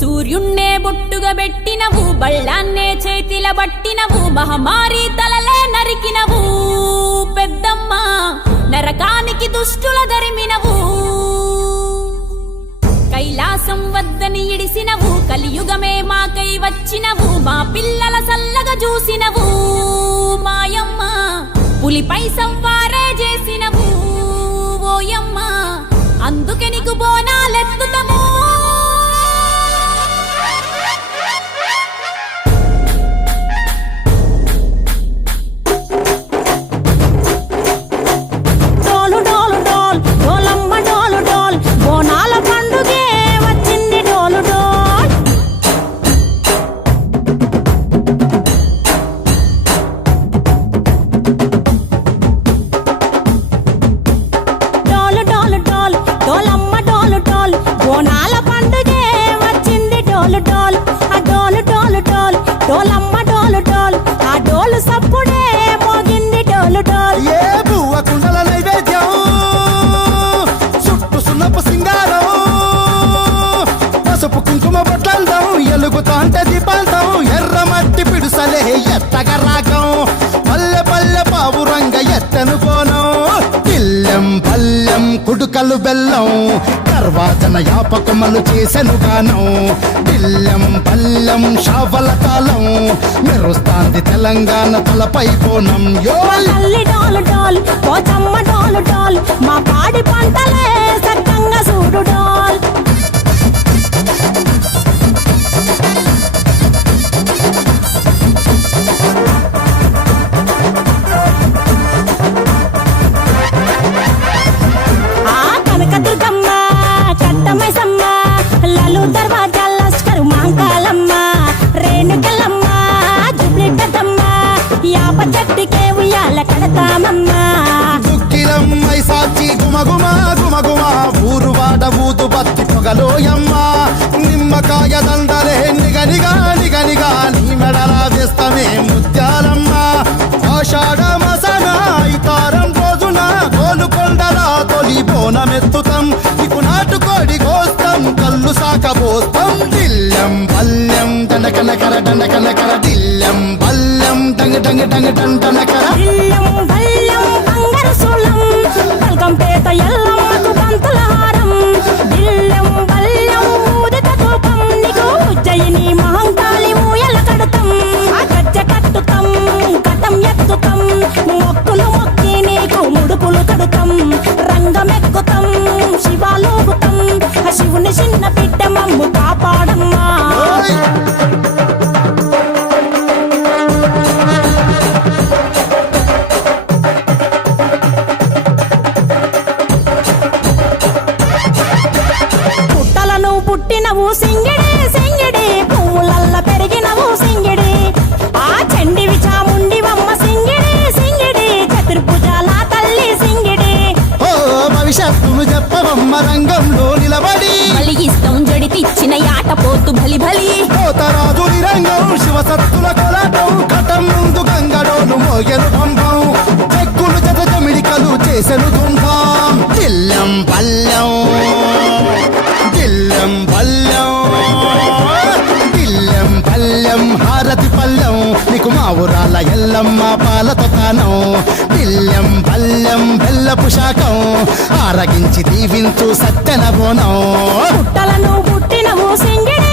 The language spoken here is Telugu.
సూర్యుణ్ణే బొట్టుగా పెట్టినవు బళ్ళాన్నే చేతిల బట్టినవు మహమారి తలలే నరికినవు. పెద్దమ్మ నరకానికి దుష్టుల దరిమినవు. కైలాసం వద్దని ఇడిసినవు కలియుగమే మాకై వచ్చినవు మా పిల్లల సల్లగా చూసినవు. మాయమ్మ పులిపై సంవా బోనాల పండుగే వచ్చింది డోలు డోల్. ఆ డోలు డోలు డోల్ డోలమ్మ డోలు డోల్. ఆ డోలు సప్పుడే మోగింది డోలు డోల్. ఏ బువ్వ కుండల నైవేద్యం? చుట్టు సున్నపు సింగారం. పసుపు కుంకుమ బొట్లందం ఎలుగుతాంటే దీపాంతం. ఎర్ర మట్టి పిడుసలే ఎత్తగ రాగం. పల్లె పల్లె పావురంగ ఎత్తను కోనం పిల్లెం పల్లెం కుడుకలు బెల్లం. తర్వాతన యాపకమలు చేసెను గానం పిల్లెం పల్లెం షావల కాలం. మెరుస్తాంది తెలంగాణ తలపై కోణం యో బత్తి నిమ్మకాయ దండలే నిగనిగా నిగనిగా నీ మెడల వేస్తమే ముత్యాలమ్మ. ఆషాఢ మసన ఇతారం రోజున గోలుకొండల తొలి బోనమెత్తుతాం. నీకు నాటుకోడి కోస్తాం కళ్ళు సాకబోస్తాం దిల్లం పల్లెం దండకనకర దండకనకర దిల్లం పల్లెం డంగ డంగ డంగ డండనకర దిల్లం బల్లం బంగారు సోళం బల్గంపేట పుట్టినవు సింగిడి సింగిడి. పువ్వులల్ల పెరిగినవు సింగిడి. ఆ చండివి చాముండివమ్మ సింగిడి సింగిడి. చతుర్భుజాల తల్లి సింగిడి. ఓ భవిష్యత్తును చెప్పవమ్మ రంగంలో నిలబడి. బలిగిస్తాం జడితిచ్చిన యాట పోతు బలి బలి పోతరాజు నిరంగం శివసత్తుల కొలటం. కటం ముందు గంగడోలు మోగెను పంపం. చెక్కులు జత జమిడికలు చేసెను దిల్లం పల్లెం పాతి పల్లెం నీకు మా ఊరాల ఎల్లమ్మ పాలతో తానం బిల్లం పల్లెం బెల్లపు శాఖం ఆరగించి దీవించు సత్యన బోనం పుట్టలను పుట్టినము సింగిడి